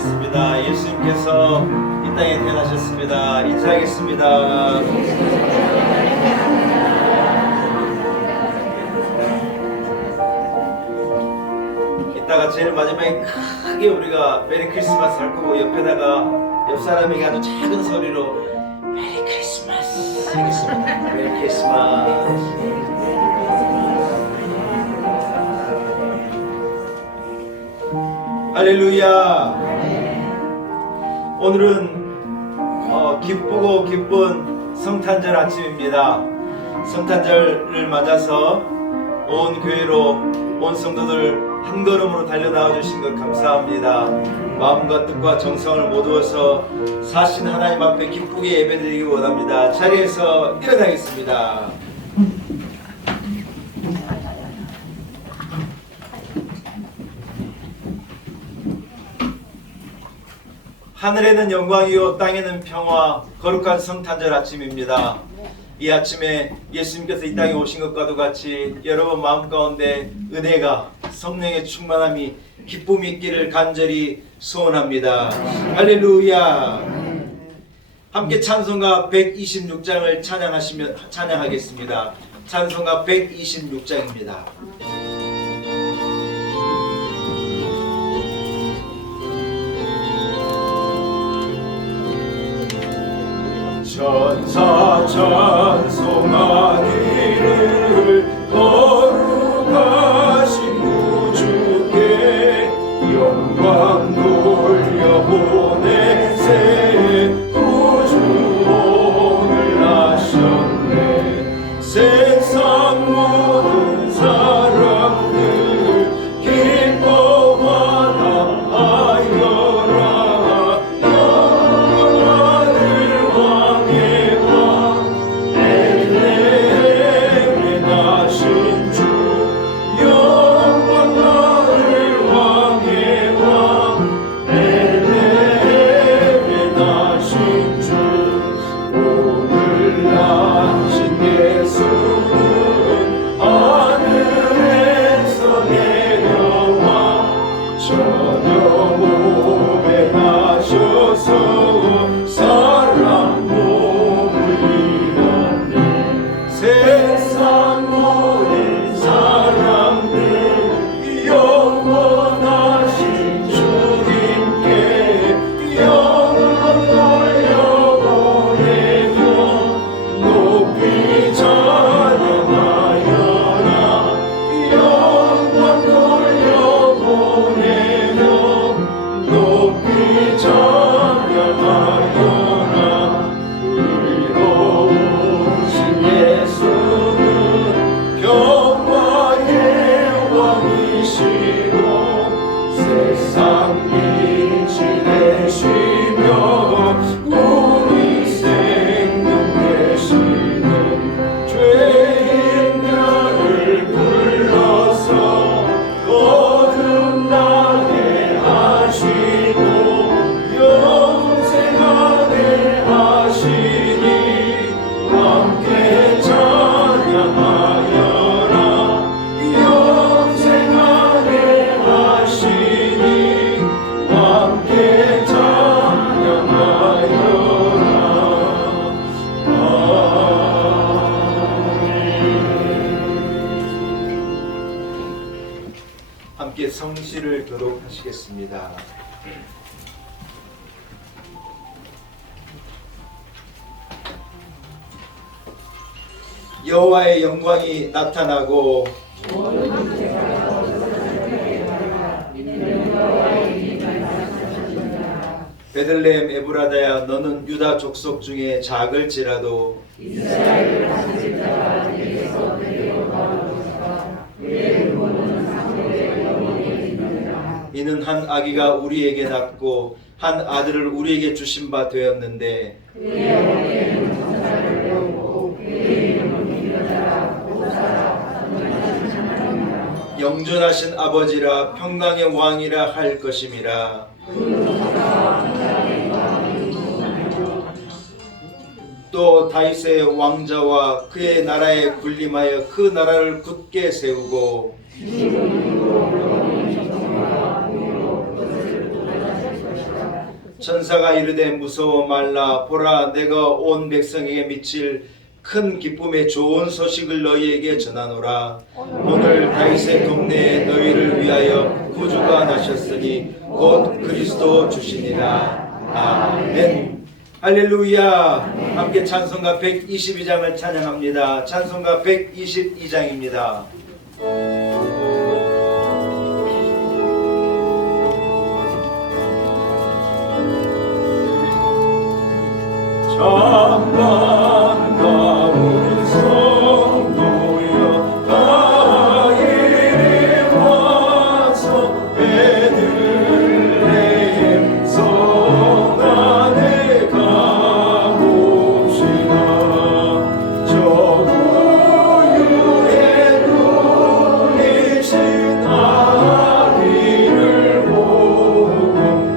인사하겠습니다. 예수님께서 이 땅에 태어나셨습니다. 인사하겠습니다. 이따가 제일 마지막에 크게 우리가 메리 크리스마스 할 거고, 옆에다가 옆 사람에게 아주 작은 소리로 메리 크리스마스 하겠습니다. 메리 크리스마스. 할렐루야. 오늘은 기쁘고 기쁜 성탄절 아침입니다. 성탄절을 맞아서 온 교회로 온 성도들 한 걸음으로 달려 나와 주신 것 감사합니다. 마음과 뜻과 정성을 모두어서 사신 하나님 앞에 기쁘게 예배드리기 원합니다. 자리에서 일어나겠습니다. 하늘에는 영광이요 땅에는 평화, 거룩한 성탄절 아침입니다. 이 아침에 예수님께서 이 땅에 오신 것과도 같이 여러분 마음 가운데 은혜가, 성령의 충만함이, 기쁨이 있기를 간절히 소원합니다. 할렐루야. 함께 찬송가 126장을 찬양하겠습니다. 찬송가 126장입니다. 천사 찬송하기를 거룩하신 구주께 영광 돌려보내 새 구주 오늘 나셨네. 세상 모든 사람들 기뻐하라 하여라. 영광을 왕의 왕 엘레에 나신 주. 영광을 왕의 왕 엘레에 나신 주. 오늘 나신 예수는 하늘에서 내려와 저녁 오배 하셔서 사람 몸을 입었네. 세상 모든 사람들 영원하신 주님께 영광 돌려보내며 높이 찬양하여라. 영광 돌려보내며 높이 찬양하여라. 의로우신 예수는 평화의 왕이시고 세상 빛이 되시며 우리 생명 되시는 죄인 나를 불러서 거듭나게 하시고 영생하게 하시니 함께 찬양하여라. 영생하게 하시니 함께 찬양하여라. 함께 성시를 교독하시겠습니다. 여호와의 영광이 나타나고 베들레헴 에브라다야, 너는 유다 족속 중에 작을지라도 이는 한 아기가 우리에게 낳고 한 아들을 우리에게 주신 바 되었는데 영존하신 아버지라 평강의 왕이라 할 것임이라. 또 다윗의 왕자와 그의 나라에 군림하여 그 나라를 굳게 세우고 천사가 이르되 무서워 말라. 보라, 내가 온 백성에게 미칠 큰 기쁨의 좋은 소식을 너희에게 전하노라. 오늘 다윗의 동네에 너희를 위하여 구주가 나셨으니 곧 그리스도 주시니라. 아멘. 할렐루야. 함께 찬송가 122장을 찬양합니다. 찬송가 122장입니다. 잠깐 가운 성도여 다 이리 와서 베들레헴 성 안에 가봅시다. 저 우유에 누리신 아기를 보고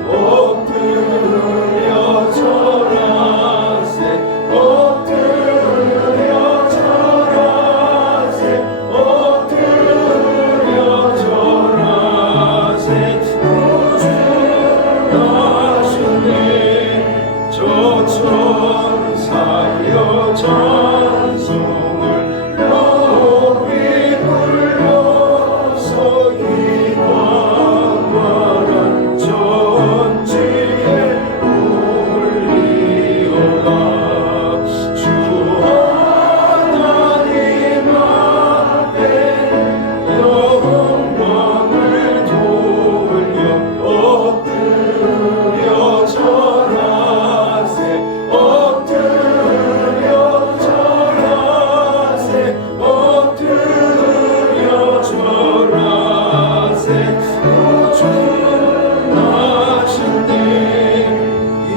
엎드려 절하세 엎드려 절하세 엎드려 절하세 구주 나시네 저 천사여 찬송을 높이 불러서 이광활한 전지에 올리어라. 주 하나님 앞에 영광을 돌려 엎드려 절하세 엎드려 절하세 엎드려 절하세 구주 나신네 이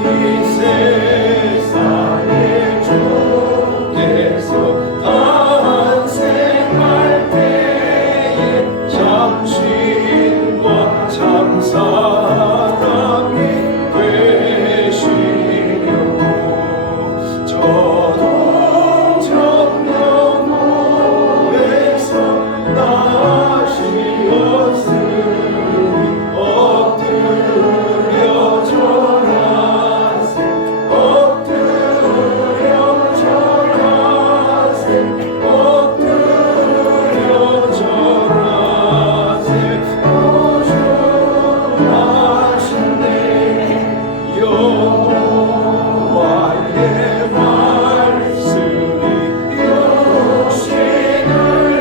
세상에 주께서 탄생할 때에 참신과 참사랑이 되시려고 저도 정령호에서 나시었으니 엎드려 절하세 엎드려 절하세 엎드려 절하세 구주 나신네 여호와의 말씀이 육신을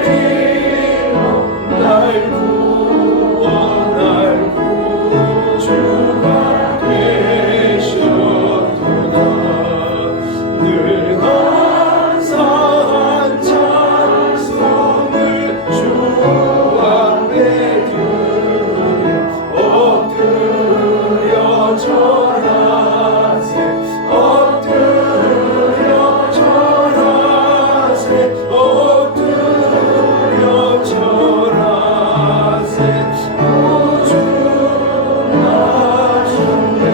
입어 날 구원할 구주가 되셨도다. 늘 감사한 찬송을 주 앞에 드려 엎드려 절하세 엎드려 절하세 엎드려 절하세 구주 나시네.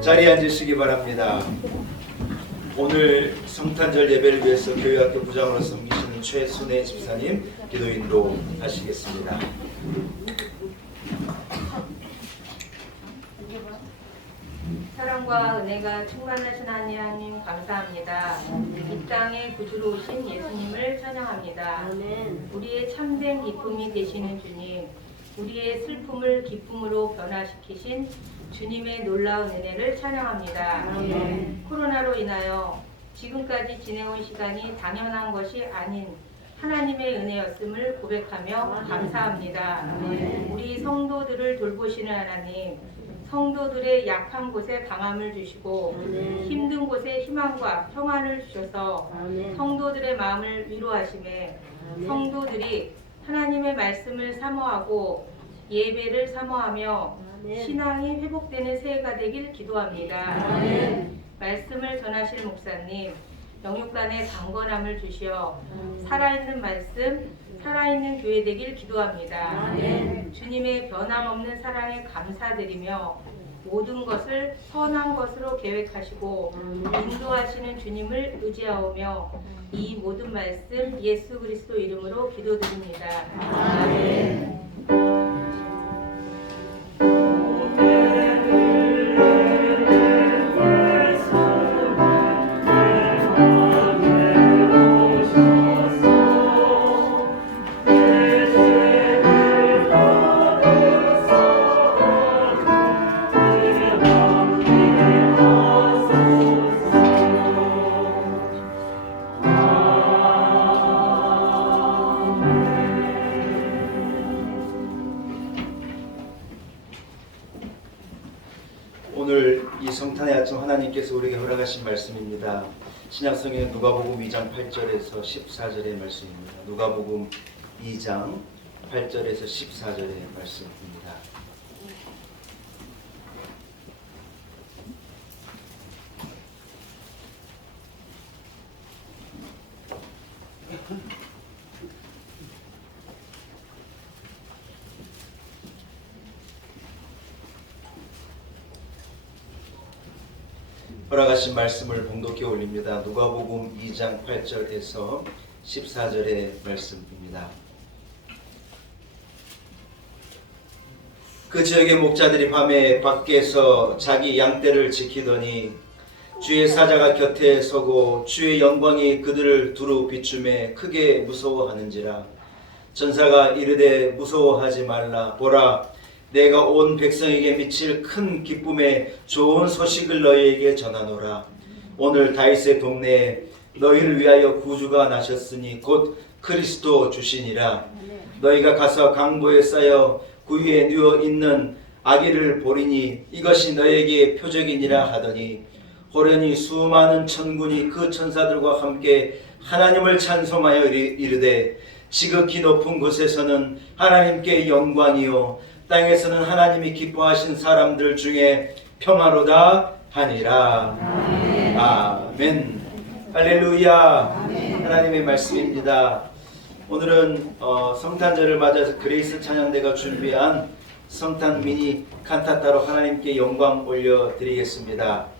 자리에 앉으시기 바랍니다. 오늘 성탄절 예배를 위해서 교회학교 부장으로 섬기시는 최순애 집사님 기도인으로 하시겠습니다. 사랑과 은혜가 충만하신 하나님 감사합니다. 이 땅에 구주로 오신 예수님을 찬양합니다. 우리의 참된 기쁨이 되시는 주님, 우리의 슬픔을 기쁨으로 변화시키신 주님의 놀라운 은혜를 찬양합니다. 코로나로 인하여 지금까지 지내온 시간이 당연한 것이 아닌 하나님의 은혜였음을 고백하며 감사합니다. 우리 성도들을 돌보시는 하나님, 성도들의 약한 곳에 강함을 주시고 힘든 곳에 희망과 평안을 주셔서 성도들의 마음을 위로하시매 성도들이 하나님의 말씀을 사모하고 예배를 사모하며 신앙이 회복되는 새해가 되길 기도합니다. 말씀을 전하실 목사님, 영육간의 강건함을 주시어 살아있는 말씀, 살아있는 교회 되길 기도합니다. 주님의 변함없는 사랑에 감사드리며 모든 것을 선한 것으로 계획하시고 인도하시는 주님을 의지하오며 이 모든 말씀 예수 그리스도 이름으로 기도드립니다. 아멘. 오늘 이 성탄의 아침 하나님께서 우리에게 허락하신 말씀입니다. 신약성경 누가복음 2장 8절에서 14절의 말씀입니다. 누가복음 2장 8절에서 14절의 말씀입니다. 허락하신 말씀을 봉독해 올립니다. 누가복음 2장 8절에서 14절의 말씀입니다. 그 지역의 목자들이 밤에 밖에서 자기 양떼를 지키더니 주의 사자가 곁에 서고 주의 영광이 그들을 두루 비추매 크게 무서워하는지라. 전사가 이르되 무서워하지 말라. 보라, 내가 온 백성에게 미칠 큰 기쁨의 좋은 소식을 너희에게 전하노라. 오늘 다윗의 동네에 너희를 위하여 구주가 나셨으니 곧 그리스도 주시니라. 너희가 가서 강보에 쌓여 그 위에 누워 있는 아기를 보리니 이것이 너희에게 표적이니라 하더니 호련히 수많은 천군이 그 천사들과 함께 하나님을 찬송하여 이르되 지극히 높은 곳에서는 하나님께 영광이요 땅에서는 하나님이 기뻐하신 사람들 중에 평화로다 하니라. 아멘. 아멘. 할렐루야. 아멘. 하나님의 말씀입니다. 오늘은 성탄절을 맞아서 그레이스 찬양대가 준비한 성탄 미니 칸타타로 하나님께 영광 올려드리겠습니다.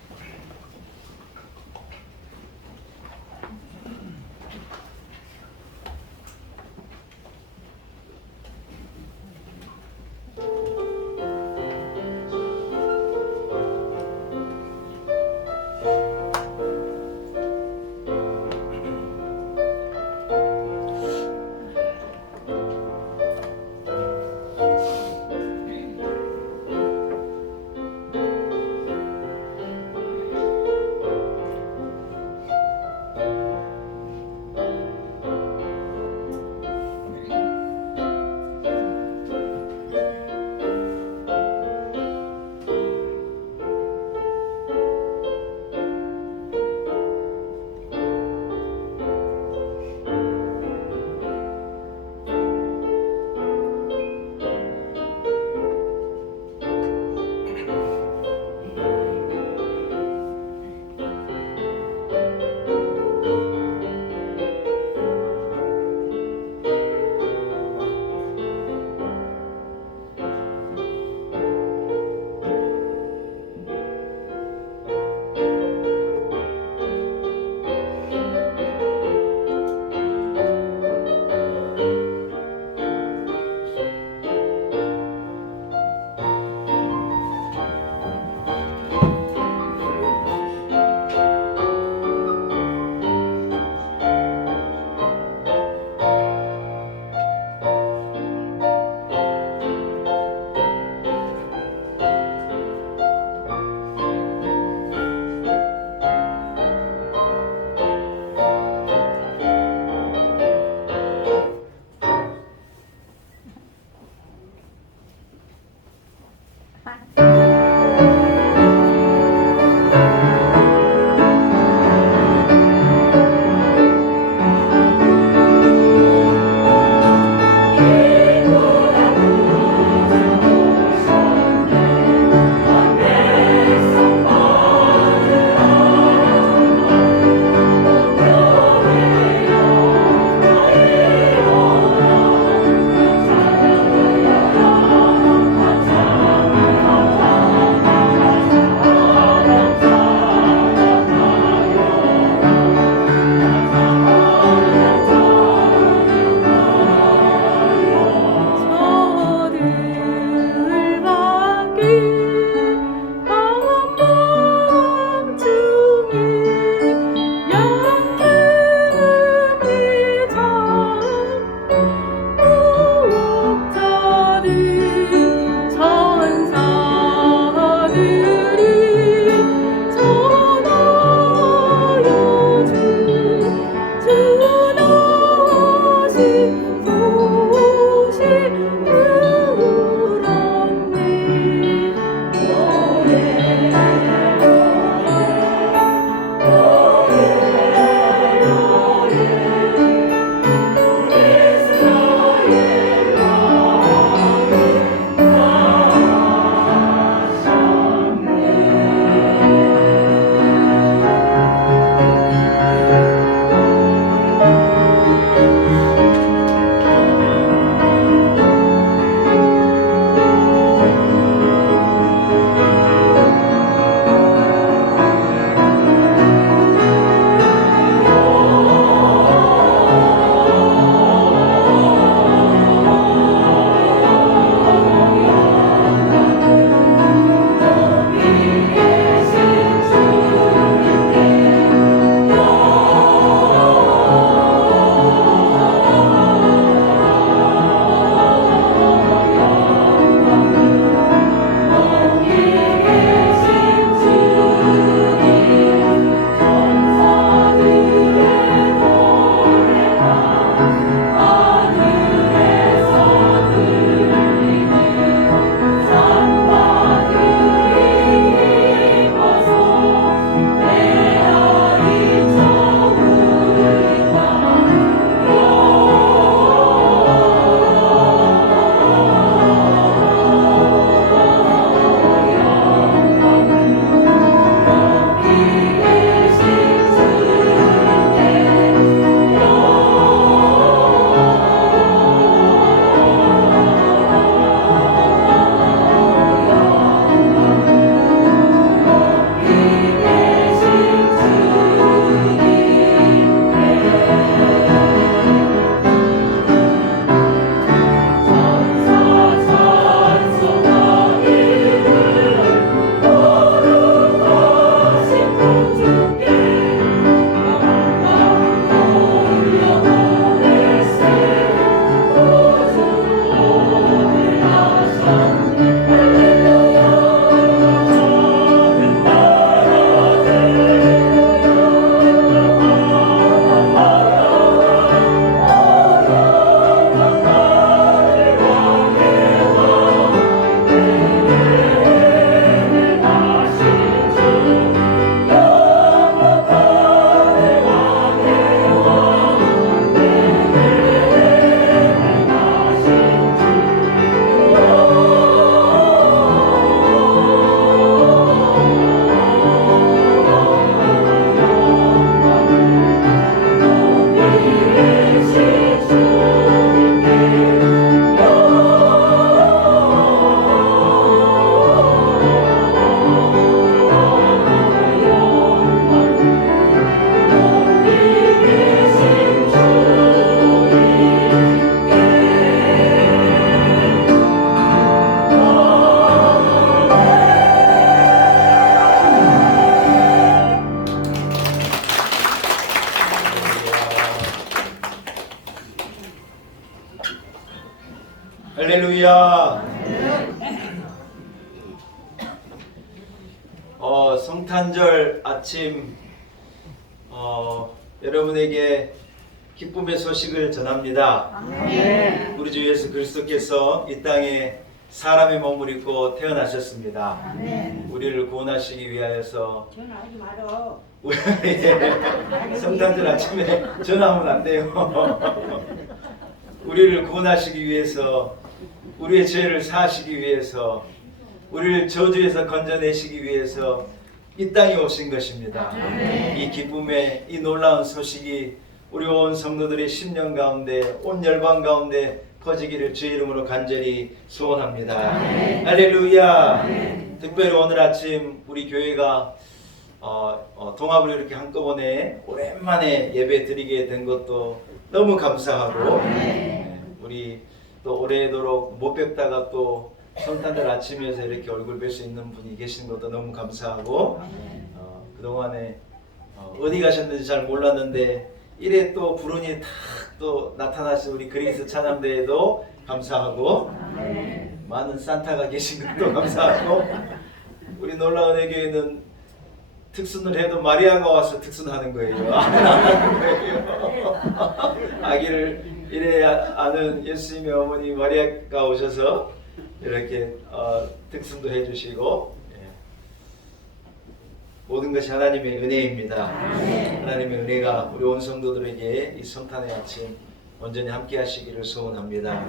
할렐루야. 성탄절 아침 여러분에게 기쁨의 소식을 전합니다. 우리 주 예수 그리스도께서 이 땅에 사람의 몸을 입고 태어나셨습니다. 우리를 구원하시기 위하여서. 전화하지 말어. 성탄절 아침에 전화하면 안 돼요. 우리를 구원하시기 위해서, 우리의 죄를 사하시기 위해서, 우리를 저주에서 건져내시기 위해서 이 땅에 오신 것입니다. 이 기쁨의, 이 놀라운 소식이 우리 온 성도들의 심령 가운데, 온 열방 가운데 퍼지기를 주의 이름으로 간절히 소원합니다. 할렐루야. 특별히 오늘 아침 우리 교회가 동합을 이렇게 한꺼번에 오랜만에 예배 드리게 된 것도 너무 감사하고, 우리 또 오래도록 못 뵙다가 또 성탄절 아침에서 이렇게 얼굴 뵐 수 있는 분이 계신 것도 너무 감사하고, 그동안에 어디 가셨는지 잘 몰랐는데 이래 또 불운이 탁 또 나타나신 우리 그리스 찬양대회도 감사하고, 많은 산타가 계신 것도 감사하고, 우리 놀라운 애교회는 특순을 해도 마리아가 와서 특순하는 거예요. 아기를 이래 아는 예수님의 어머니 마리아가 오셔서 이렇게 특순도 해주시고, 모든 것이 하나님의 은혜입니다. 하나님의 은혜가 우리 온 성도들에게 이 성탄의 아침 온전히 함께 하시기를 소원합니다.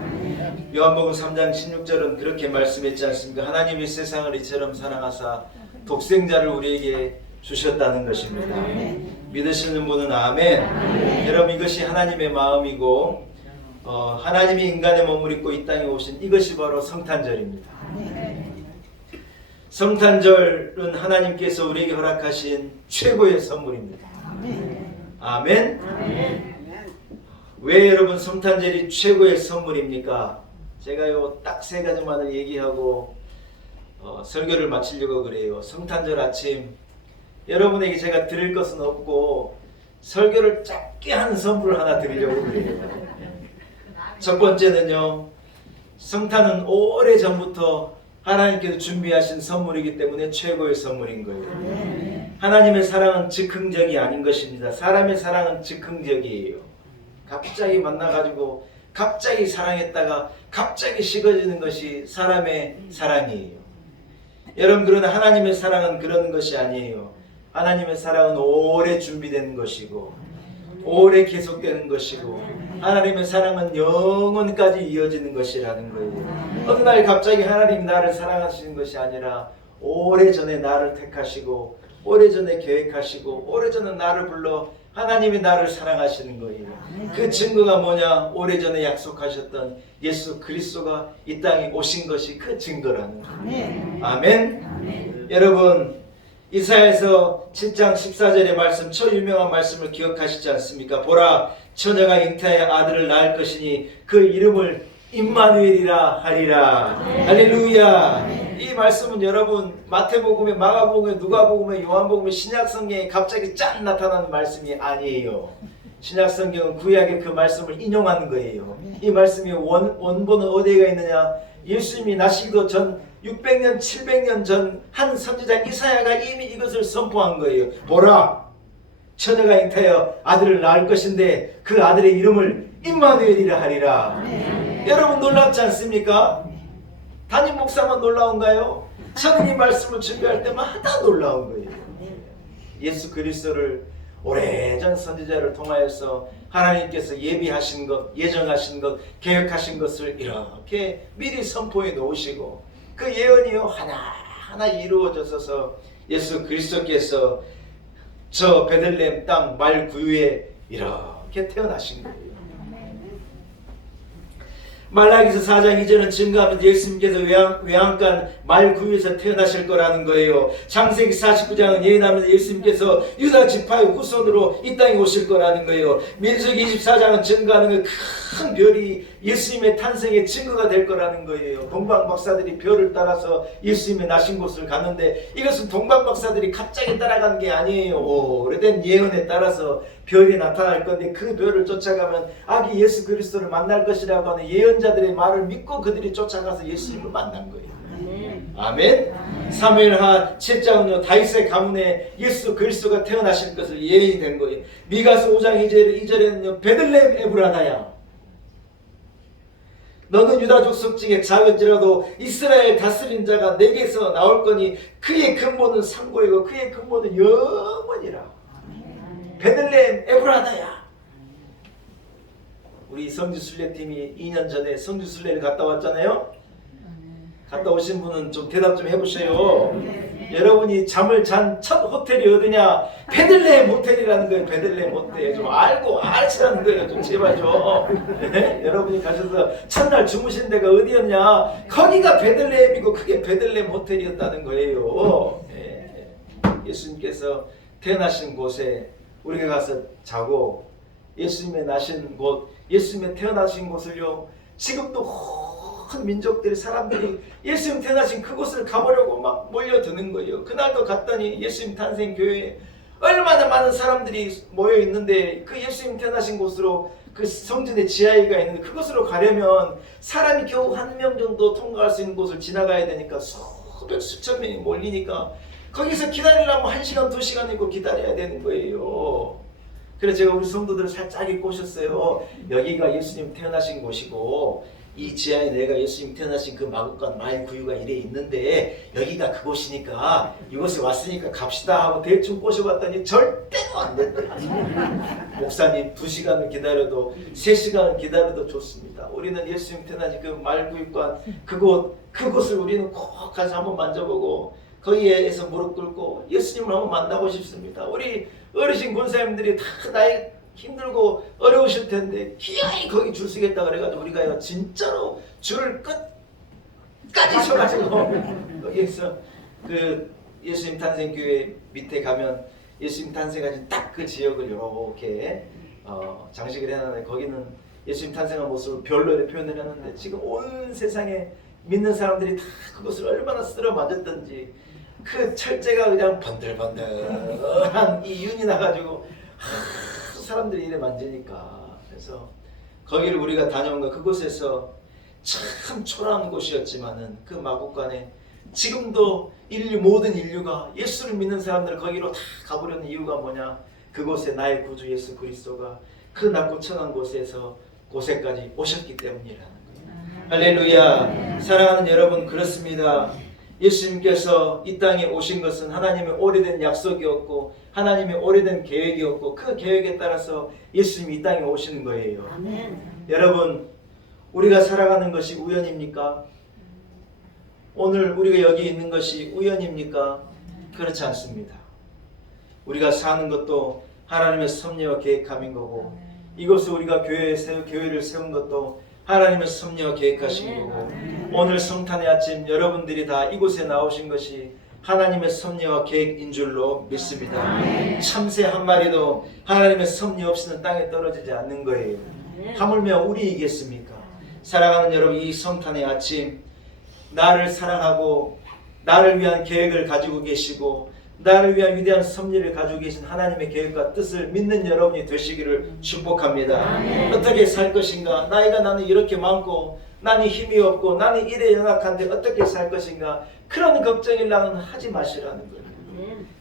요한복음 3장 16절은 그렇게 말씀했지 않습니까? 하나님이 세상을 이처럼 사랑하사 독생자를 우리에게 주셨다는 것입니다. 믿으시는 분은 아멘. 여러분, 이것이 하나님의 마음이고, 하나님이 인간의 몸을 입고 이 땅에 오신 이것이 바로 성탄절입니다. 성탄절은 하나님께서 우리에게 허락하신 최고의 선물입니다. 아멘. 왜 여러분 성탄절이 최고의 선물입니까? 제가요 딱 세 가지만을 얘기하고 설교를 마치려고 그래요. 성탄절 아침 여러분에게 제가 드릴 것은 없고 설교를 짧게 한 선물을 하나 드리려고 그래요. 첫 번째는요, 성탄은 오래전부터 하나님께서 준비하신 선물이기 때문에 최고의 선물인 거예요. 하나님의 사랑은 즉흥적이 아닌 것입니다. 사람의 사랑은 즉흥적이에요. 갑자기 만나가지고 갑자기 사랑했다가 갑자기 식어지는 것이 사람의 사랑이에요. 여러분, 그러나 하나님의 사랑은 그런 것이 아니에요. 하나님의 사랑은 오래 준비된 것이고 오래 계속되는 것이고, 하나님의 사랑은 영원까지 이어지는 것이라는 거예요. 어느 날 갑자기 하나님이 나를 사랑하시는 것이 아니라 오래전에 나를 택하시고 오래전에 계획하시고 오래전에 나를 불러 하나님이 나를 사랑하시는 거예요. 그 증거가 뭐냐? 오래전에 약속하셨던 예수 그리스도가 이 땅에 오신 것이 그 증거라는 거예요. 아멘. 여러분, 이사야에서 7장 14절의 말씀, 저 유명한 말씀을 기억하시지 않습니까? 보라, 처녀가 잉태하여 아들을 낳을 것이니 그 이름을 임마누엘이라 하리라. 할렐루야. 이 말씀은 여러분 마태복음에, 마가복음에, 누가복음에, 요한복음에, 신약성경에 갑자기 짠 나타나는 말씀이 아니에요. 신약성경은 구약의 그 말씀을 인용하는 거예요. 이 말씀이 원본은 어디가 있느냐? 예수님이 나시기도 전 600년, 700년 전 한 선지자 이사야가 이미 이것을 선포한 거예요. 보라, 처녀가 잉태하여 아들을 낳을 것인데 그 아들의 이름을 임마누엘이라 하리라. 여러분, 놀랍지 않습니까? 담임 목사만 놀라운가요? 저는 이 말씀을 준비할 때마다 놀라운 거예요. 예수 그리스도를 오래전 선지자를 통하여서 하나님께서 예비하신 것, 예정하신 것, 계획하신 것을 이렇게 미리 선포해 놓으시고 그 예언이요 하나하나 이루어져서 예수 그리스도께서 저 베들레헴 땅 말구유에 이렇게 태어나신 거예요. 말라기서 4장 2절은 증거하면서 예수님께서 외양간 말구유에서 태어나실 거라는 거예요. 창세기 49장은 예언하면서 예수님께서 유다 지파의 후손으로 이 땅에 오실 거라는 거예요. 민수기 24장은 증거하는 그 큰 별이 예수님의 탄생의 증거가 될 거라는 거예요. 동방 박사들이 별을 따라서 예수님의 나신 곳을 갔는데 이것은 동방 박사들이 갑자기 따라간 게 아니에요. 오래된 예언에 따라서 별이 나타날 건데 그 별을 쫓아가면 아기 예수 그리스도를 만날 것이라고 하는 예언이 예언자들의 말을 믿고 그들이 쫓아가서 예수님을 만난 거예요. 아멘. 사무엘하 7장은요 다윗의 가문에 예수 그리스도가 태어나실 것을 예언이 된 거예요. 미가서 5장 2절에는요 베들레헴 에브라다야 너는 유다 족속 중에 작을지라도 이스라엘 다스린 자가 내게서 나올 거니 그의 근본은 상고이고 그의 근본은 영원이라. 베들레헴 에브라다야. 우리 성지순례팀이 2년 전에 성지순례를 갔다 왔잖아요. 갔다 오신 분은 좀 대답 좀 해보세요. 여러분이 잠을 잔 첫 호텔이 어디냐? 베들레헴 호텔이라는 거예요. 베들레헴 호텔. 좀 알고 알으라는 거예요. 좀 제발 좀. 네? 여러분이 가셔서 첫날 주무신 데가 어디였냐? 거기가 베들레헴이고 그게 베들레헴 호텔이었다는 거예요. 네. 예수님께서 태어나신 곳에 우리가 가서 자고 예수님의 나신 곳, 예수님의 태어나신 곳을요 지금도 큰 민족들이 사람들이 예수님 태어나신 그곳을 가보려고 막 몰려드는 거예요. 그날도 갔더니 예수님 탄생 교회에 얼마나 많은 사람들이 모여 있는데 그 예수님 태어나신 곳으로 그 성전의 지하에가 있는데 그곳으로 가려면 사람이 겨우 1명 정도 통과할 수 있는 곳을 지나가야 되니까 수백 수천 명이 몰리니까 거기서 기다리려면 1시간 2시간이고 기다려야 되는 거예요. 그래서 제가 우리 성도들을 살짝 꼬셨어요. 여기가 예수님 태어나신 곳이고 이 지하에 내가 예수님 태어나신 그 마국간 마을 구유가 이래 있는데 여기가 그곳이니까 이곳에 왔으니까 갑시다 하고 대충 꼬셔봤더니 절대로 안 된다. 목사님 2시간을 기다려도 3시간을 기다려도 좋습니다. 우리는 예수님 태어나신 그 마을 구유관 그곳을 우리는 꼭 가서 한번 만져보고 거기에서 무릎 꿇고 예수님을 한번 만나고 싶습니다. 우리 어르신 권사님들이 다 나이 힘들고 어려우실 텐데 기어이 거기 줄 서겠다 그래가지고 우리가 진짜로 줄을 끝까지 서가지고 거기에서 그 예수님 탄생교회 밑에 가면 예수님 탄생하신 딱 그 지역을 이렇게 장식을 해놨는데 거기는 예수님 탄생한 모습을 별로 이렇게 표현을 했는데 지금 온 세상에 믿는 사람들이 다 그것을 얼마나 쓸어 맞았던지 그 철제가 그냥 번들번들한 이 윤이 나가지고 사람들이 이래 만지니까 그래서 거기를 우리가 다녀온 거 그곳에서 참 초라한 곳이었지만은 그 마국간에 지금도 모든 인류가 예수를 믿는 사람들 거기로 다 가보려는 이유가 뭐냐? 그곳에 나의 구주 예수 그리스도가 그 낮고 천한 곳에까지 오셨기 때문이라는 거예요. 할렐루야. 사랑하는 여러분 그렇습니다. 예수님께서 이 땅에 오신 것은 하나님의 오래된 약속이었고 하나님의 오래된 계획이었고 그 계획에 따라서 예수님이 이 땅에 오시는 거예요. 아멘. 여러분 우리가 살아가는 것이 우연입니까? 오늘 우리가 여기 있는 것이 우연입니까? 그렇지 않습니다. 우리가 사는 것도 하나님의 섭리와 계획함인 거고 이곳에 우리가 교회를 세운 것도 하나님의 섭리와 계획하신 거고 오늘 성탄의 아침 여러분들이 다 이곳에 나오신 것이 하나님의 섭리와 계획인 줄로 믿습니다. 참새 한 마리도 하나님의 섭리 없이는 땅에 떨어지지 않는 거예요. 하물며 우리이겠습니까? 사랑하는 여러분 이 성탄의 아침 나를 사랑하고 나를 위한 계획을 가지고 계시고 나를 위한 위대한 섭리를 가지고 계신 하나님의 계획과 뜻을 믿는 여러분이 되시기를 축복합니다. 어떻게 살 것인가? 나는 이렇게 많고 나는 힘이 없고 나는 이래 연약한데 어떻게 살 것인가? 그런 걱정을 나는 하지 마시라는 거예요.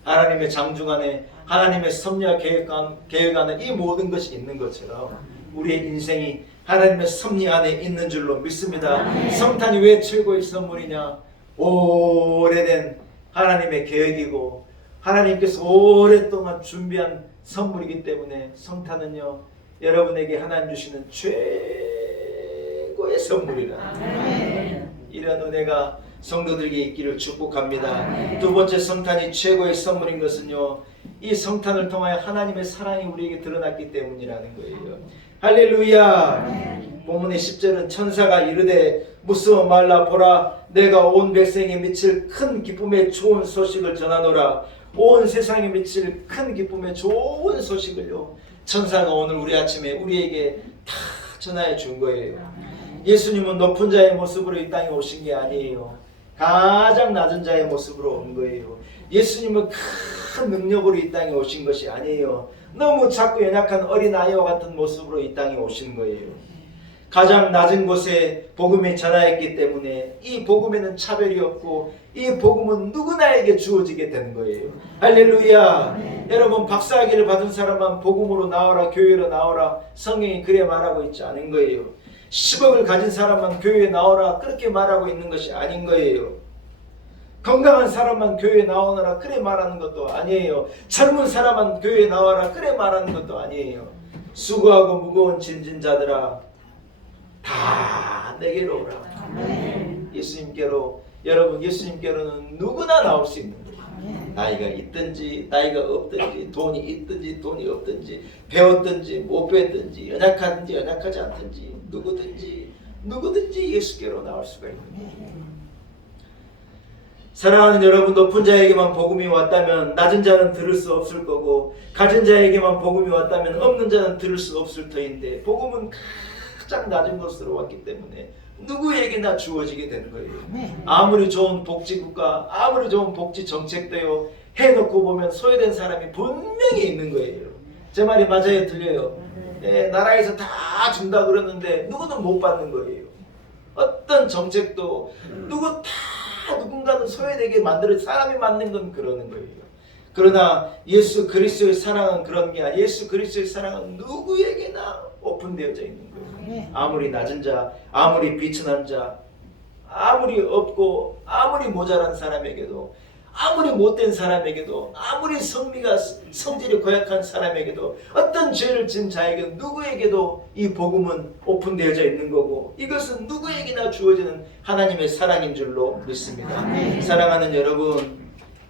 하나님의 장중 안에 하나님의 섭리와 계획 안에 이 모든 것이 있는 것처럼 우리의 인생이 하나님의 섭리 안에 있는 줄로 믿습니다. 성탄이 왜 최고의 선물이냐? 오래된 하나님의 계획이고 하나님께서 오랫동안 준비한 선물이기 때문에 성탄은요 여러분에게 하나님 주시는 최고의 선물이라. 이런 은혜가 성도들에게 있기를 축복합니다. 두 번째 성탄이 최고의 선물인 것은요 이 성탄을 통하여 하나님의 사랑이 우리에게 드러났기 때문이라는 거예요. 할렐루야. 본문의 10절은 천사가 이르되 무서워 말라 보라 내가 온 백성에 미칠 큰 기쁨의 좋은 소식을 전하노라. 온 세상에 미칠 큰 기쁨의 좋은 소식을요 천사가 오늘 우리 아침에 우리에게 다 전하여 준 거예요. 예수님은 높은 자의 모습으로 이 땅에 오신 게 아니에요. 가장 낮은 자의 모습으로 온 거예요. 예수님은 큰 능력으로 이 땅에 오신 것이 아니에요. 너무 작고 연약한 어린아이와 같은 모습으로 이 땅에 오신 거예요. 가장 낮은 곳에 복음이 전하였기 때문에 이 복음에는 차별이 없고 이 복음은 누구나에게 주어지게 되는 거예요. 할렐루야. 여러분 박사학위를 받은 사람만 복음으로 나오라, 교회로 나오라, 성경이 그래 말하고 있지 않은 거예요. 10억을 가진 사람만 교회에 나오라 그렇게 말하고 있는 것이 아닌 거예요. 건강한 사람만 교회에 나오느라 그래 말하는 것도 아니에요. 젊은 사람만 교회에 나와라 그래 말하는 것도 아니에요. 수고하고 무거운 짐진 자들아 다 내게로 오라. 예수님께로, 여러분 예수님께로는 누구나 나올 수 있는 거예요. 나이가 있든지 나이가 없든지, 돈이 있든지 돈이 없든지, 배웠든지 못 배웠든지, 연약하든지 연약하지 않든지, 누구든지 예수께로 나올 수가 있는 거예요. 사랑하는 여러분, 높은 자에게만 복음이 왔다면 낮은 자는 들을 수 없을 거고, 가진 자에게만 복음이 왔다면 없는 자는 들을 수 없을 터인데, 복음은 가장 낮은 곳으로 왔기 때문에 누구에게나 주어지게 되는 거예요. 아무리 좋은 복지국가, 아무리 좋은 복지 정책도요, 해놓고 보면 소외된 사람이 분명히 있는 거예요. 제 말이 맞아요? 들려요? 나라에서 다 준다 그러는데 누구는 못 받는 거예요. 어떤 정책도 누군가는 소외되게 만들어 사람이 만든 건 그러는 거예요. 그러나 예수 그리스도의 사랑은 그런 게 아니라 예수 그리스도의 사랑은 누구에게나 오픈되어져 있는 거예요. 아무리 낮은 자, 아무리 비천한 자, 아무리 없고 아무리 모자란 사람에게도, 아무리 못된 사람에게도, 아무리 성질이 고약한 사람에게도, 어떤 죄를 지은 자에게 누구에게도 이 복음은 오픈되어져 있는 거고, 이것은 누구에게나 주어지는 하나님의 사랑인 줄로 믿습니다. 사랑하는 여러분,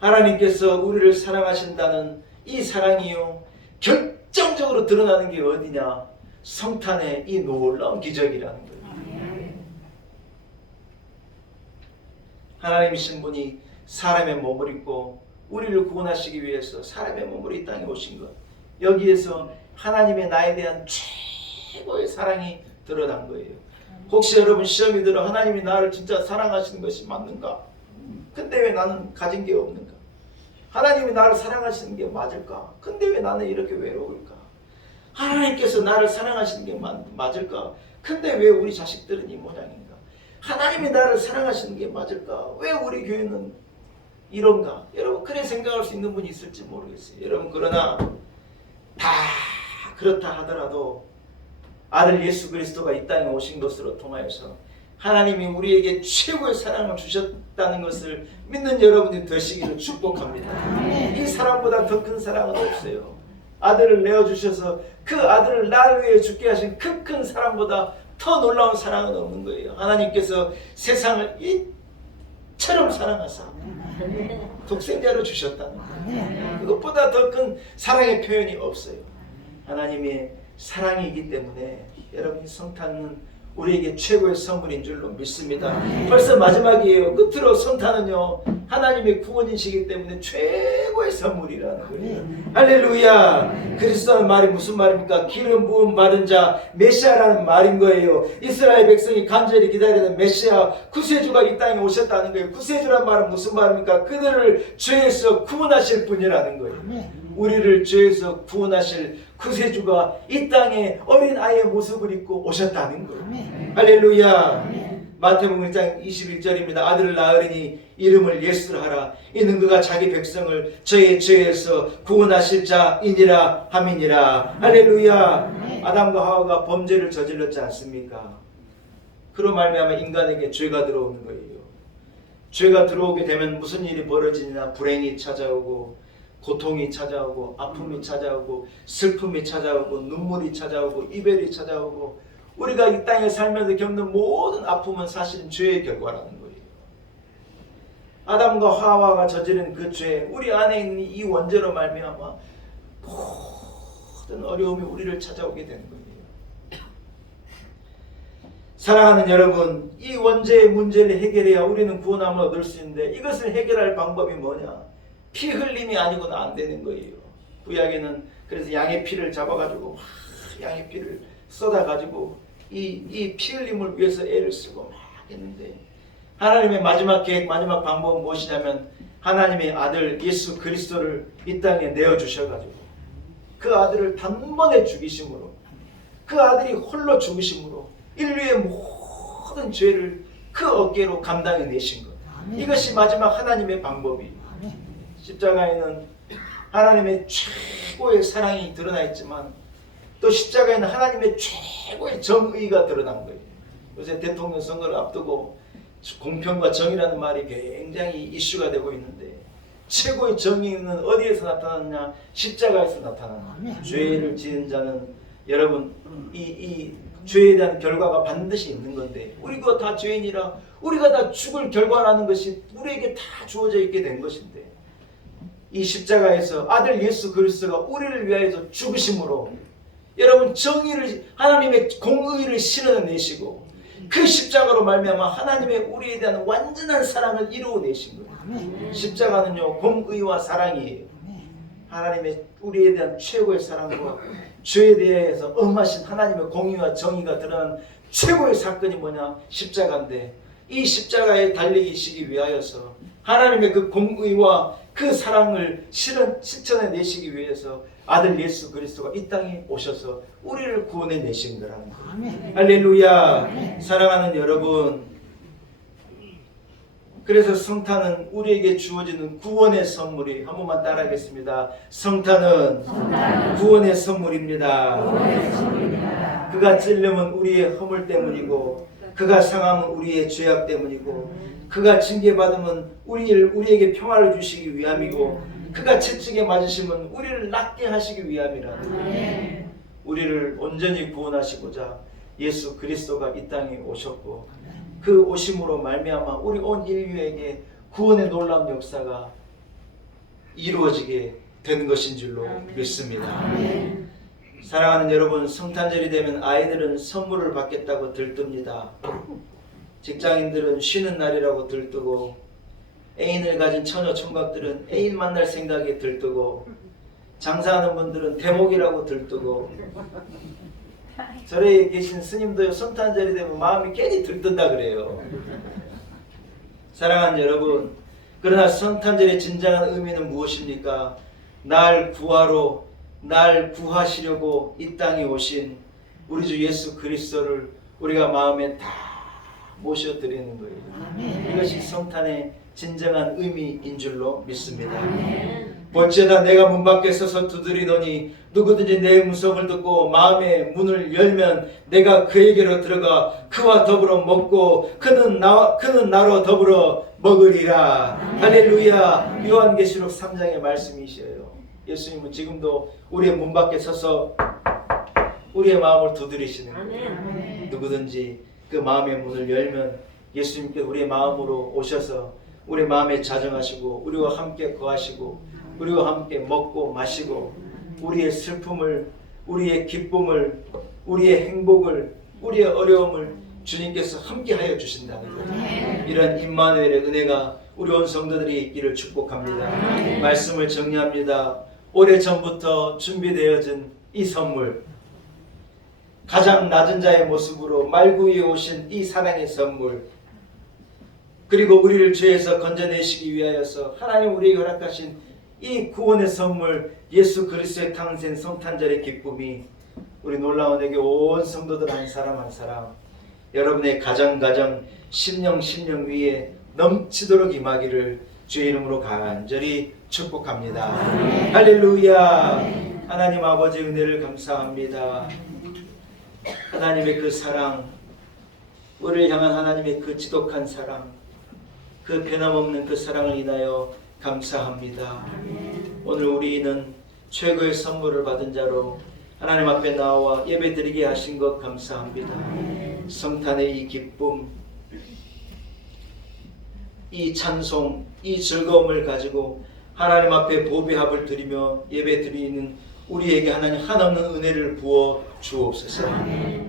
하나님께서 우리를 사랑하신다는 이 사랑이요 결정적으로 드러나는 게 어디냐? 성탄의 이 놀라운 기적이라는 거예요. 하나님이신 분이 사람의 몸을 입고 우리를 구원하시기 위해서 사람의 몸으로 이 땅에 오신 것, 여기에서 하나님의 나에 대한 최고의 사랑이 드러난 거예요. 혹시 여러분 시험이 들어 하나님이 나를 진짜 사랑하시는 것이 맞는가? 근데 왜 나는 가진 게 없는가? 하나님이 나를 사랑하시는 게 맞을까? 근데 왜 나는 이렇게 외로울까? 하나님께서 나를 사랑하시는 게 맞을까? 근데 왜 우리 자식들은 이 모양인가? 하나님이 나를 사랑하시는 게 맞을까? 왜 우리 교회는 이런가? 여러분 그래 생각할 수 있는 분이 있을지 모르겠어요. 여러분 그러나 다 그렇다 하더라도 아들 예수 그리스도가 이 땅에 오신 것으로 통하여서 하나님이 우리에게 최고의 사랑을 주셨다는 것을 믿는 여러분이 되시기를 축복합니다. 이 사랑보다 더 큰 사랑은 없어요. 아들을 내어주셔서 그 아들을 나를 위해 죽게 하신 그 큰 사랑보다 더 놀라운 사랑은 없는 거예요. 하나님께서 세상을 이처럼 사랑하사 독생자로 주셨다는 거예요. 그것보다 더 큰 사랑의 표현이 없어요. 하나님의 사랑이기 때문에 여러분 성탄은 우리에게 최고의 선물인 줄로 믿습니다. 벌써 마지막이에요. 끝으로 성탄은요 하나님의 구원이시기 때문에 최고의 선물이라는 거예요. 할렐루야. 그리스도는 말이 무슨 말입니까? 기름 부음 받은 자 메시아라는 말인 거예요. 이스라엘 백성이 간절히 기다리는 메시아 구세주가 이 땅에 오셨다는 거예요. 구세주란 말은 무슨 말입니까? 그들을 죄에서 구원하실 분이라는 거예요. 우리를 죄에서 구원하실 구세주가 이 땅에 어린 아이의 모습을 입고 오셨다는 거예요. 할렐루야. 마태복음 1장 21절입니다. 아들을 낳으리니 이름을 예수라 하라. 이는 그가 자기 백성을 저의 죄에서 구원하실 자이니라 함이니라. 할렐루야. 아담과 하와가 범죄를 저질렀지 않습니까? 그로 말미암아 인간에게 죄가 들어오는 거예요. 죄가 들어오게 되면 무슨 일이 벌어지냐? 불행이 찾아오고, 고통이 찾아오고, 아픔이 찾아오고, 슬픔이 찾아오고, 눈물이 찾아오고, 이별이 찾아오고, 우리가 이 땅에 살면서 겪는 모든 아픔은 사실은 죄의 결과라는 거예요. 아담과 하와가 저지른 그 죄, 우리 안에 있는 이 원죄로 말미암아 모든 어려움이 우리를 찾아오게 되는 거예요. 사랑하는 여러분, 이 원죄의 문제를 해결해야 우리는 구원함을 얻을 수 있는데 이것을 해결할 방법이 뭐냐? 피 흘림이 아니고는 안 되는 거예요. 구약에는 그래서 양의 피를 잡아가지고 양의 피를 쏟아가지고 이 피 흘림을 위해서 애를 쓰고 막 했는데, 하나님의 마지막 계획, 마지막 방법은 무엇이냐면 하나님의 아들 예수 그리스도를 이 땅에 내어주셔가지고 그 아들을 단번에 죽이심으로, 그 아들이 홀로 죽으심으로 인류의 모든 죄를 그 어깨로 감당해 내신 것. 이것이 마지막 하나님의 방법이에요. 십자가에는 하나님의 최고의 사랑이 드러나 있지만 또 십자가에는 하나님의 최고의 정의가 드러난 거예요. 요새 대통령 선거를 앞두고 공평과 정의라는 말이 굉장히 이슈가 되고 있는데 최고의 정의는 어디에서 나타났냐? 십자가에서 나타납니다. 죄를 지은 자는 여러분 이 죄에 대한 결과가 반드시 있는 건데 우리가 다 죄인이라 우리가 다 죽을 결과라는 것이 우리에게 다 주어져 있게 된 것인데 이 십자가에서 아들 예수 그리스도가 우리를 위하여서 죽으심으로 여러분 정의를 하나님의 공의를 실현해내시고 그 십자가로 말미암아 하나님의 우리에 대한 완전한 사랑을 이루어내신 거예요. 십자가는요 공의와 사랑이에요. 하나님의 우리에 대한 최고의 사랑과 죄에 대해서 엄하신 하나님의 공의와 정의가 드러난 최고의 사건이 뭐냐? 십자가인데 이 십자가에 달리시기 위하여서 하나님의 그 공의와 그 사랑을 실천해내시기 위해서 아들 예수 그리스도가 이 땅에 오셔서 우리를 구원해 내신 거라는 거예요. 할렐루야. 사랑하는 여러분, 그래서 성탄은 우리에게 주어지는 구원의 선물이 한 번만 따라하겠습니다. 성탄은 구원의 선물입니다. 그가 찔림은 우리의 허물 때문이고 그가 상함은 우리의 죄악 때문이고 그가 징계받으면 우리에게 평화를 주시기 위함이고 그가 채찍에 맞으시면 우리를 낫게 하시기 위함이라. 우리를 온전히 구원하시고자 예수 그리스도가 이 땅에 오셨고 그 오심으로 말미암아 우리 온 인류에게 구원의 놀라운 역사가 이루어지게 된 것인 줄로 믿습니다. 사랑하는 여러분, 성탄절이 되면 아이들은 선물을 받겠다고 들뜹니다. 직장인들은 쉬는 날이라고 들뜨고 애인을 가진 처녀 총각들은 애인 만날 생각에 들뜨고 장사하는 분들은 대목이라고 들뜨고 절에 계신 스님도요 성탄절이 되면 마음이 괜히 들뜬다 그래요. 사랑하는 여러분, 그러나 성탄절의 진정한 의미는 무엇입니까? 날 구하시려고 이 땅에 오신 우리 주 예수 그리스도를 우리가 마음에 다 모셔드리는 거예요. 이것이 성탄의 진정한 의미인 줄로 믿습니다. 볼지어다 내가 문 밖에 서서 두드리노니 누구든지 내 음성을 듣고 마음의 문을 열면 내가 그에게로 들어가 그와 더불어 먹고 그는 나로 더불어 먹으리라. 할렐루야. 요한계시록 3장의 말씀이셔요. 예수님은 지금도 우리의 문 밖에 서서 우리의 마음을 두드리시는 거예요. 누구든지 그 마음의 문을 열면 예수님께 우리의 마음으로 오셔서 우리 마음에 자정하시고 우리와 함께 거하시고 우리와 함께 먹고 마시고 우리의 슬픔을, 우리의 기쁨을, 우리의 행복을, 우리의 어려움을 주님께서 함께하여 주신다는 거예요. 이런 임마누엘의 은혜가 우리 온 성도들이 있기를 축복합니다. 말씀을 정리합니다. 오래전부터 준비되어진 이 선물, 가장 낮은 자의 모습으로 말구이에 오신 이 사랑의 선물, 그리고 우리를 죄에서 건져내시기 위하여서 하나님 우리에게 허락하신 이 구원의 선물 예수 그리스도의 탄생 성탄절의 기쁨이 우리 놀라운 에게 온 성도들 한 사람 한 사람 여러분의 가정 심령 위에 넘치도록 임하기를 주의 이름으로 간절히 축복합니다. 할렐루야. 하나님 아버지 은혜를 감사합니다. 하나님의 그 사랑, 우리를 향한 하나님의 그 지독한 사랑, 그 변함없는 그 사랑을 인하여 감사합니다. 오늘 우리는 최고의 선물을 받은 자로 하나님 앞에 나와 예배드리게 하신 것 감사합니다. 성탄의 이 기쁨, 이 찬송, 이 즐거움을 가지고 하나님 앞에 보배합을 드리며 예배드리는 우리에게 하나님 한없는 은혜를 부어 주옵소서.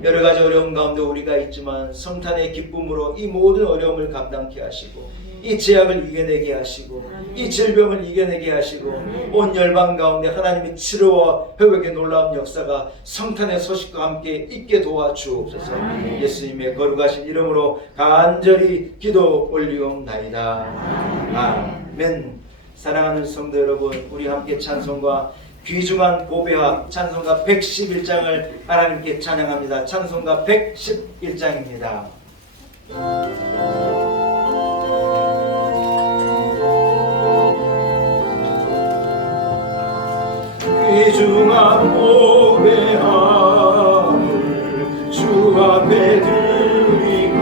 여러 가지 어려움 가운데 우리가 있지만 성탄의 기쁨으로 이 모든 어려움을 감당케 하시고 이 제약을 이겨내게 하시고 이 질병을 이겨내게 하시고 온 열방 가운데 하나님의 치료와 회복의 놀라운 역사가 성탄의 소식과 함께 있게 도와주옵소서. 예수님의 거룩하신 이름으로 간절히 기도 올리옵나이다. 아멘. 사랑하는 성도 여러분, 우리 함께 찬송과 귀중한 고배합 찬송가 111장을 하나님께 찬양합니다. 찬송가 111장입니다. 귀중한 고배함을 주 앞에 드리고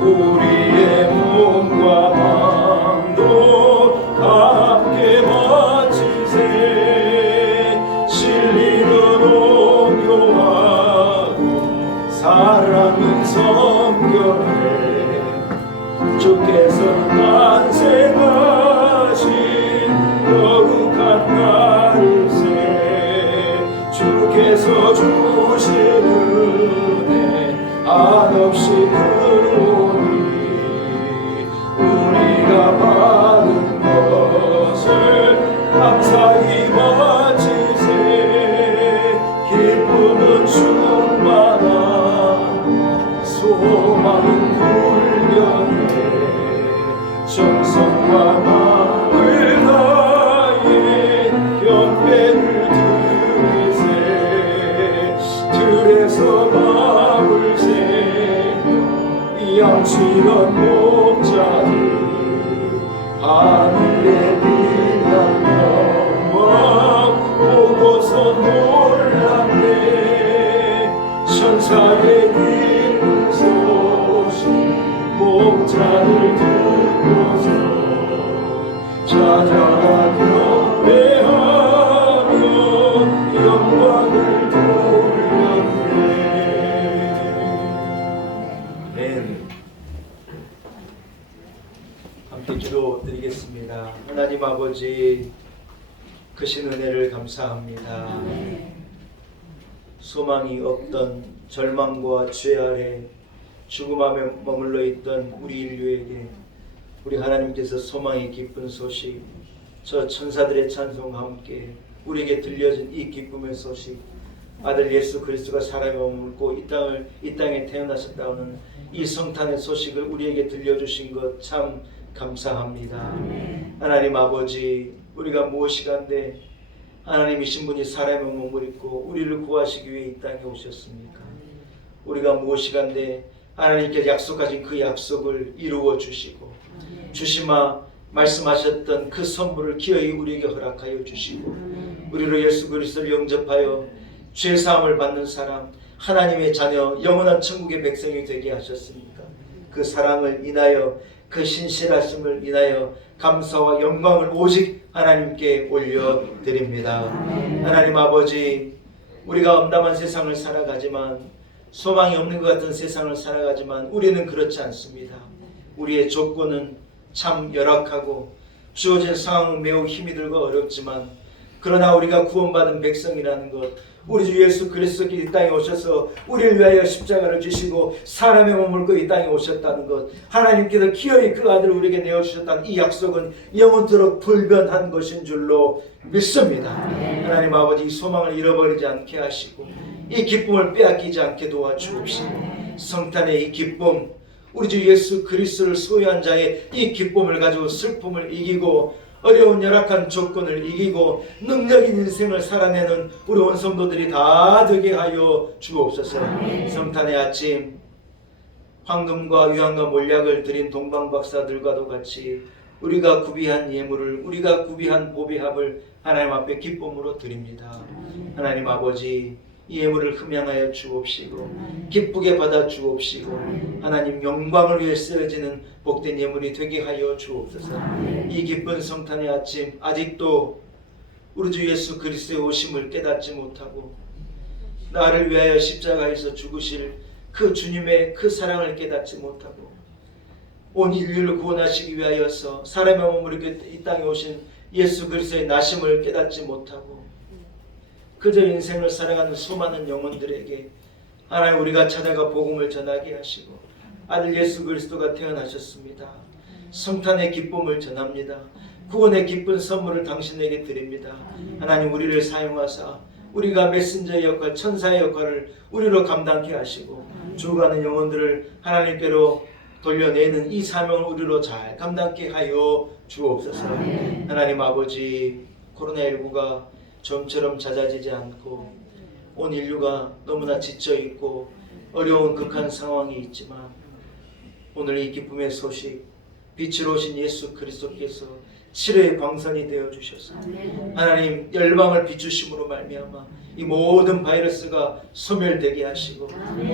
우리의 몸과 마음도 함께 바치세. 진리는 온유하고 사랑은 성결해. 주께서 탄생하신 거룩한 날세. 주께서 주신 은혜 한없이 크오니 우리가 받은 것을 감사히 바치세. 기쁨은 충만한 소망은 불변해. 정성과 마음을 다해 경배를 드리세. 들에서 밥을 새며 양치던 목자들 하늘에 빛난 영광 보고서 놀랐네. 천사의 기쁜 소식 목자들 듣고서 찾아가 경배하며 영광을 돌렸네. 아멘. 함께 기도드리겠습니다. 하나님 아버지, 크신 은혜를 감사합니다. 소망이 없던 절망과 죄 아래 죽음 앞에 머물러 있던 우리 인류에게 우리 하나님께서 소망의 기쁜 소식, 저 천사들의 찬송과 함께 우리에게 들려진 이 기쁨의 소식, 아들 예수 그리스도가 사람에 머물고 이 땅에 태어나셨다는 이 성탄의 소식을 우리에게 들려주신 것 참 감사합니다. 하나님 아버지, 우리가 무엇이간데 하나님이신 분이 사람의 몸을 입고 우리를 구하시기 위해 이 땅에 오셨습니까? 우리가 무엇이간데 하나님께서 약속하신 그 약속을 이루어 주시고 주시마 말씀하셨던 그 선물을 기어이 우리에게 허락하여 주시고 우리로 예수 그리스도를 영접하여 죄사함을 받는 사람, 하나님의 자녀, 영원한 천국의 백성이 되게 하셨습니까? 그 사랑을 인하여, 그 신실하심을 인하여 감사와 영광을 오직 하나님께 올려드립니다. 하나님 아버지, 우리가 엄담한 세상을 살아가지만, 소망이 없는 것 같은 세상을 살아가지만 우리는 그렇지 않습니다. 우리의 조건은 참 열악하고 주어진 상황은 매우 힘이 들고 어렵지만, 그러나 우리가 구원받은 백성이라는 것, 우리 주 예수 그리스도께서 이 땅에 오셔서 우리를 위하여 십자가를 지시고 사람의 몸을 입고 이 땅에 오셨다는 것, 하나님께서 기어이 그 아들을 우리에게 내어주셨다는 이 약속은 영원토록 불변한 것인 줄로 믿습니다. 하나님 아버지, 이 소망을 잃어버리지 않게 하시고 이 기쁨을 빼앗기지 않게 도와주옵시고, 성탄의 이 기쁨, 우리 주 예수 그리스도를 소유한 자의 이 기쁨을 가지고 슬픔을 이기고 어려운 열악한 조건을 이기고 능력인 인생을 살아내는 우리 온 성도들이 다 되게 하여 주옵소서. 성탄의 아침, 황금과 유황과 몰약을 드린 동방박사들과도 같이 우리가 구비한 예물을, 우리가 구비한 보배합을 하나님 앞에 기쁨으로 드립니다. 하나님 아버지, 이 예물을 흠양하여 주옵시고 기쁘게 받아 주옵시고 하나님 영광을 위해 쓰여지는 복된 예물이 되게 하여 주옵소서. 이 기쁜 성탄의 아침, 아직도 우리 주 예수 그리스도의 오심을 깨닫지 못하고 나를 위하여 십자가에서 죽으실 그 주님의 그 사랑을 깨닫지 못하고 온 인류를 구원하시기 위하여서 사람의 몸을 입고 이 땅에 오신 예수 그리스도의 나심을 깨닫지 못하고 그저 인생을 살아가는 수많은 영혼들에게 하나님 우리가 찾아가 복음을 전하게 하시고 아들 예수 그리스도가 태어나셨습니다. 성탄의 기쁨을 전합니다. 구원의 기쁜 선물을 당신에게 드립니다. 하나님 우리를 사용하사 우리가 메신저의 역할, 천사의 역할을 우리로 감당케 하시고 죽어가는 영혼들을 하나님께로 돌려내는 이 사명을 우리로 잘 감당케 하여 주옵소서. 하나님 아버지, 코로나19가 좀처럼 잦아지지 않고 온 인류가 너무나 지쳐있고 어려운 극한 상황이 있지만 오늘 이 기쁨의 소식, 빛으로 오신 예수 그리스도께서 치료의 광선이 되어주셔서 하나님 열방을 비추심으로 말미암아 이 모든 바이러스가 소멸되게 하시고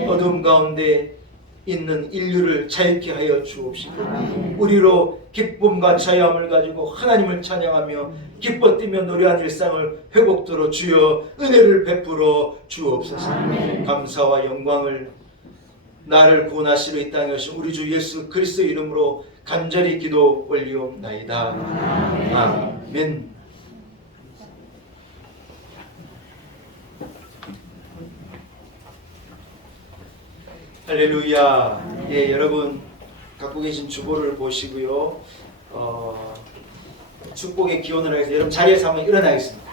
어둠 가운데 있는 인류를 자유케 하여 주옵시고 우리로 기쁨과 자유함을 가지고 하나님을 찬양하며 기뻐 뛰며 노래한 일상을 회복토록 주여 은혜를 베풀어 주옵소서. 감사와 영광을 나를 구원하시러 이 땅에 오신 우리 주 예수 그리스도 이름으로 간절히 기도 올리옵나이다. 아멘. 할렐루야. 예, 여러분 갖고 계신 주보를 보시고요. 축복의 기원을 하여서 여러분 자리에서 한번 일어나겠습니다.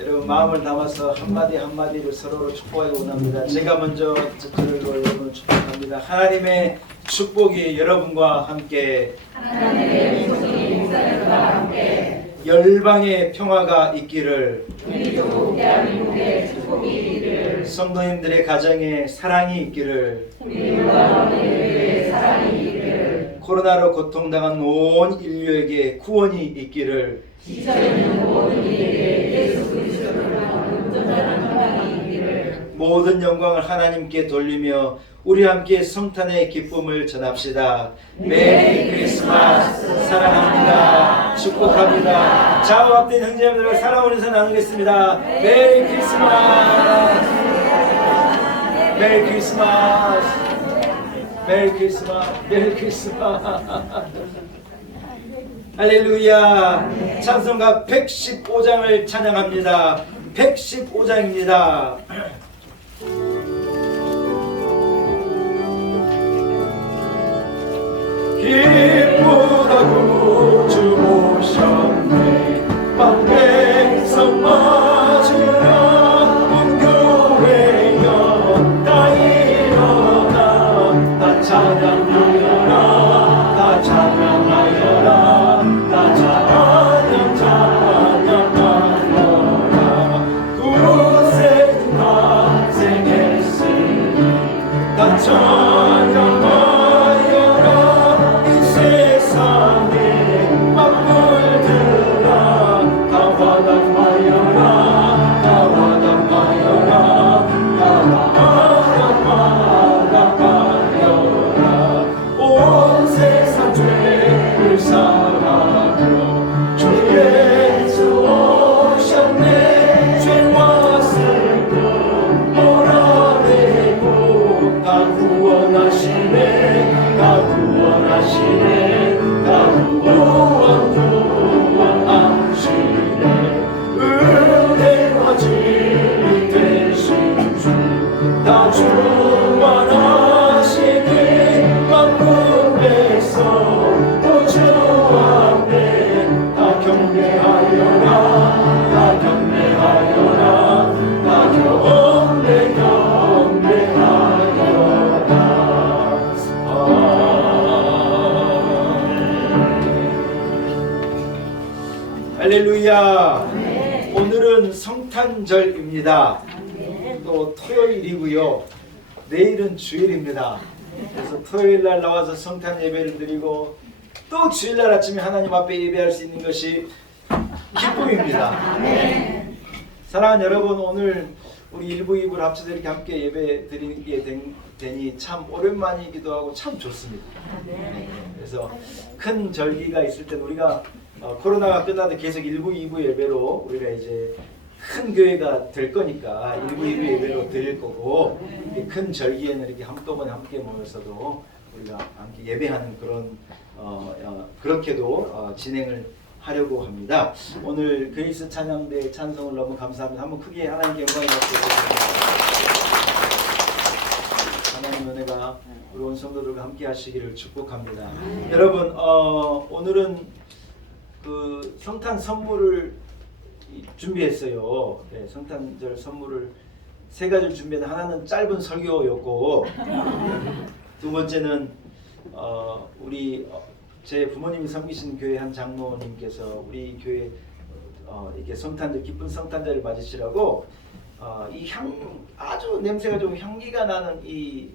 여러분 마음을 담아서 한마디 한마디를 서로를 축복하기 원합니다. 제가 먼저 저를 여러분을 축복합니다. 하나님의 축복이 여러분과 함께, 하나님의 축복이 목사님과 함께 열방의 평화가 있기를, 우리 조국 대한민국의 축복이 있기를, 성도님들의 가정에 사랑이 있기를, 우리 교회의 사랑이 있기를, 코로나로 고통당한 온 인류에게 구원이 있기를, 지쳐있는 모든 이에게 예수 그리스도를 통한 온전한 평강이 있기를, 모든 영광을 하나님께 돌리며 우리 함께 성탄의 기쁨을 전합시다. 메리 크리스마스. 사랑합니다. 축복합니다. 좌우합된 형제자매들과 사랑을 인사 나누겠습니다. 메리 크리스마스. 메리 크리스마스. 메리 크리스마스. 메리 크리스마스. 할렐루야. 찬송가 115장을 찬양합니다. 115장입니다. 기쁘다고 주 오셨네. 백성 맞으라. 온 교회여 다 일어나. 다 찬양하여라. 다 찬양하여라. 다 찬양하여라. 구세주 탄생했으니 다 찬양하여라. 할렐루야. 오늘은 성탄절입니다. 또 토요일이고요. 내일은 주일입니다. 그래서 토요일날 나와서 성탄 예배를 드리고 또 주일날 아침에 하나님 앞에 예배할 수 있는 것이 기쁨입니다. 사랑하는 여러분, 오늘 우리 1부 2부를 합쳐서 이렇게 함께 예배 드리게 되니 참 오랜만이기도 하고 참 좋습니다. 그래서 큰 절기가 있을 때 우리가 코로나가 끝나도 계속 1부 2부 예배로 우리가 이제 큰 교회가 될 거니까 1부 2부 예배로 드릴 거고, 큰 절기에는 이렇게 한꺼번에 함께 모여서도 우리가 함께 예배하는 그런 그렇게도 진행을 하려고 합니다. 오늘 그리스 찬양대 찬송을 너무 감사합니다. 한번 크게 하나님께 영광을 받고 하나님 은혜가 우리 온 성도들과 함께 하시기를 축복합니다. 여러분, 오늘은 그 성탄 선물을 준비했어요. 네, 성탄절 선물을 3가지를 준비했는데 하나는 짧은 설교였고 두 번째는 우리 제 부모님이 섬기신 교회 한 장로님께서 우리 교회 이렇게 성탄절 기쁜 성탄절을 맞으시라고 이 아주 냄새가 좀 향기가 나는 이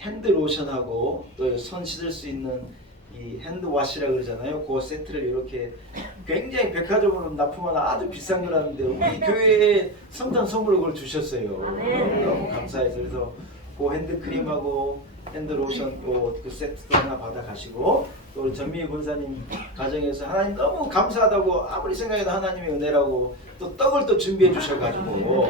핸드 로션하고 또 손 씻을 수 있는 이 핸드워시라 그러잖아요. 그 세트를 이렇게 굉장히 백화점으로 납품하는 아주 비싼 거라는데 우리 교회에 성탄 선물로 그걸 주셨어요. 너무 감사해서 그래서 그 핸드크림하고 핸드로션 그 세트도 하나 받아 가시고 또 우리 전미희 권사님 가정에서 하나님 너무 감사하다고 아무리 생각해도 하나님의 은혜라고 또 떡을 또 준비해 주셔가지고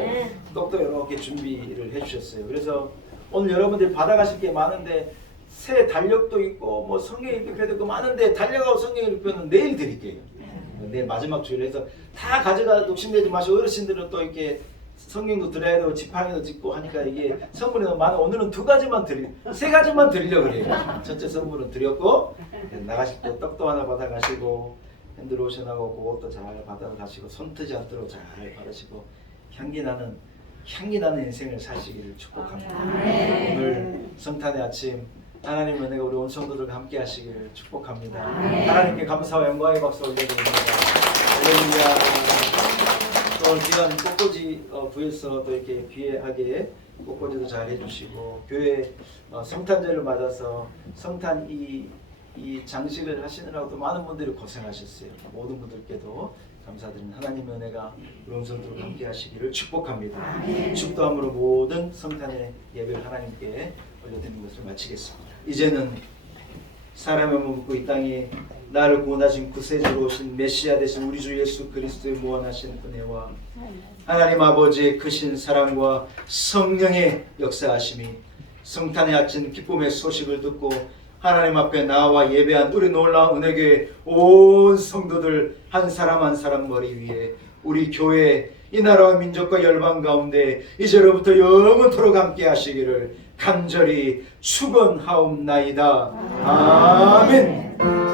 떡도 이렇게 준비를 해주셨어요. 그래서 오늘 여러분들이 받아가실 게 많은데 새 달력도 있고 뭐 성경 읽기표도 있고 많은데 달력하고 성경 읽기표는 내일 드릴게요. 내일 마지막 주일에 해서 다 가져가 욕심내지 마시고 어르신들은 또 이렇게 성경도 드려야 되고 지팡이도 짚고 하니까 이게 선물이 너무 많아. 오늘은 세 가지만 드리려고 그래요. 전체 선물은 드렸고 나가실 때 떡도 하나 받아가시고 핸드로션하고 그것도 잘 받아가시고 손 트지 않도록 잘 받으시고 향기 나는 인생을 사시기를 축복합니다. 오늘 성탄의 아침 하나님 은혜가 우리 온 성도들과 함께 하시기를 축복합니다. 하나님께 감사와 영광의 박수 올려드립니다. 할렐루야. 또 귀한 꽃꽂이 부에서 또 이렇게 귀하게 꽃꽂이도 잘 해주시고 교회 성탄절을 맞아서 성탄 이 장식을 하시느라고 많은 분들이 고생하셨어요. 모든 분들께도 감사드립니다. 하나님의 은혜가 우리 온 성도들과 함께 하시기를 축복합니다. 축도함으로 모든 성탄의 예배를 하나님께 올려드리는 것을 마치겠습니다. 이제는 사람의 몸을 입고 이 땅에 나를 구원하신 구세주로 오신 메시아 되신 우리 주 예수 그리스도의 무한하신 은혜와 하나님 아버지의 크신 사랑과 성령의 역사하심이 성탄의 아침 기쁨의 소식을 듣고 하나님 앞에 나와 예배한 우리 놀라운 은혜교회 온 성도들 한 사람 한 사람 머리 위에 우리 교회 이 나라와 민족과 열방 가운데 이제로부터 영원토록 함께 하시기를 간절히 축원하옵나이다. 아멘.